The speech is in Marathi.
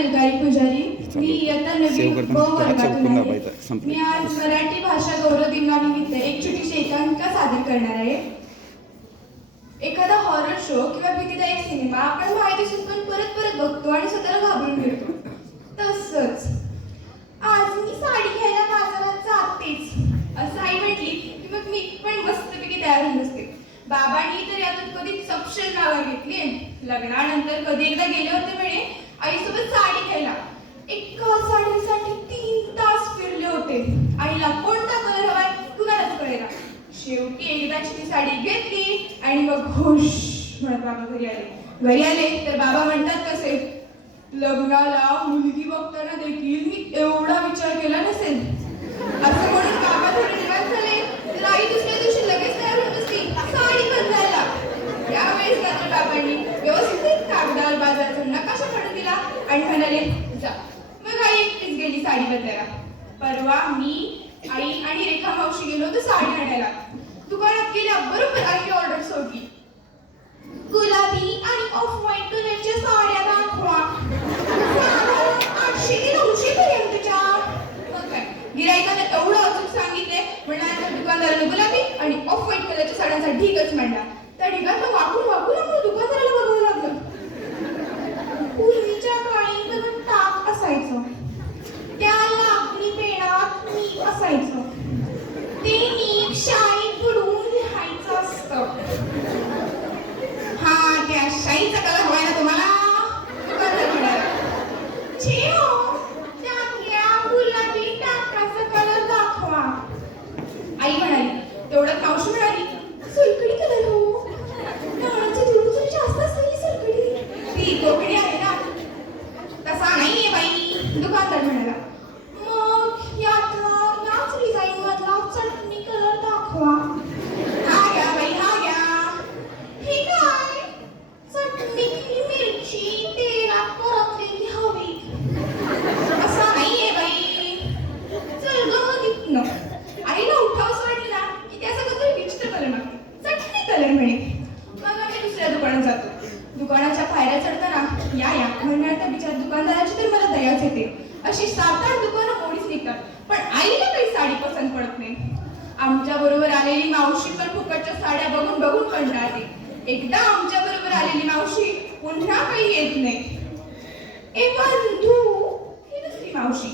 मेलकारी पुजारी. मी इयत्ता नववी ब वर्गातून आहे. मी आज मराठी भाषा गौरव दिनानिमित्त एक छोटीशी एकांकिका सादर करणार आहे. एखादा हॉरर शो किंवा भीतीदायक सिनेमा आपण माहिती सुचवून परत परत बघतो आणि स्वतःला घाबरून घेतो. तसंच आज मी साडी घ्यायला बाजारात जातेच असं आई म्हटली की मग मी पण मस्तपैकी तयार होऊन बसते. बाबांनी तर यातून कधी सपशेल नावं घेतली. लग्नानंतर कधी एकदा गेले होते म्हणे आईसोबत साडी घ्यायला. एका साडीसाठी 3 तास फिरले होते. आईला कोणता कलर हवाय कुणालाच कळेना. शेवटी एकदाची ती साडी घेतली आणि मग खुश म्हणत बाबा घरी आले तर बाबा म्हणतात कसे, लग्नाला मुलगी बघताना देखील मी एवढा विचार केला नसेल. असं म्हणून बाबा थोडे निवांत झाले तर आई दुसऱ्या दिवशी लगेच तयार होत असती साडी बदलायला. यावेळेस मात्र बाबांनी व्यवस्थित कागदावर बाजाराचा नकाशा काढून दिला आणि म्हणाले जा. मग आई एकटीच गेली साडी बदलायला. परवा मी, आई आणि रेखा मावशी गेलो होतो साडी आणायला. दुकानात गेल्या बरोबर आईने ऑर्डर सोडली. गुलाबी आणि ऑफ व्हाईट कलरच्या साड्या दाखवा. 800 ते 900 पर्यंतच्या. मग काय गिराईकाने एवढं अचूक सांगितले म्हणल्यानंतर दुकानदाराने गुलाबी आणि ऑफ व्हाईट कलरच्या साड्यांचा ढीगच मांडला. त्या ढिगात वाकून आम्हाला दुकानदाराला बघावं लागलं. पूर्वीच्या काळी बघा टाक असायचं, त्या लाकडी पेनात मीठ असायचं, ते मीठ शाईत बुडवून लिहायचं असतं. हा त्या शाईचा कलर हवाय ना तुम्हाला? दुकानदार म्हणाला. छे हो, त्यातल्या गुलाबी टाकाचा कलर दाखवा. आई म्हणाली. तेवढ्यात मावशी म्हणाली, सोलकडी कलर हो, नारळाची थोडी जास्त असलेली सोलकडी. ती कोकणी आहे ना? तसा नाहीये बाई. दुकानदार म्हणाला. मग याच डिझाईन मधला चटणी कलर दाखवा. हा घ्या बाई, हा घ्या. हे काय? चटणीतली मिरची तेलात परतलेली हवी. असा नाहीये बाई. चल ग मग इथनं. आईला उठावंसं वाटलं ना की त्या सगळं तरी विचित्र कलर ना चटणी कलर म्हणे. मग आम्ही दुसऱ्या दुकानात जातो. दुकानाच्या पायऱ्या चढताना या म्हणणार त्या बिचार दुकानदाराची तर मला दयाच येते. अशी 7-8 दुकानं मोडीच निघतात. पण आईला काही साडी पसंत पडत नाही. आमच्या बरोबर आलेली मावशी पण फुकटच्या साड्या बघून बघून कंटाळते. एकदा आमच्या बरोबर आलेली मावशी पुन्हा काही येत नाही. ए बंधू, ही दुसरी मावशी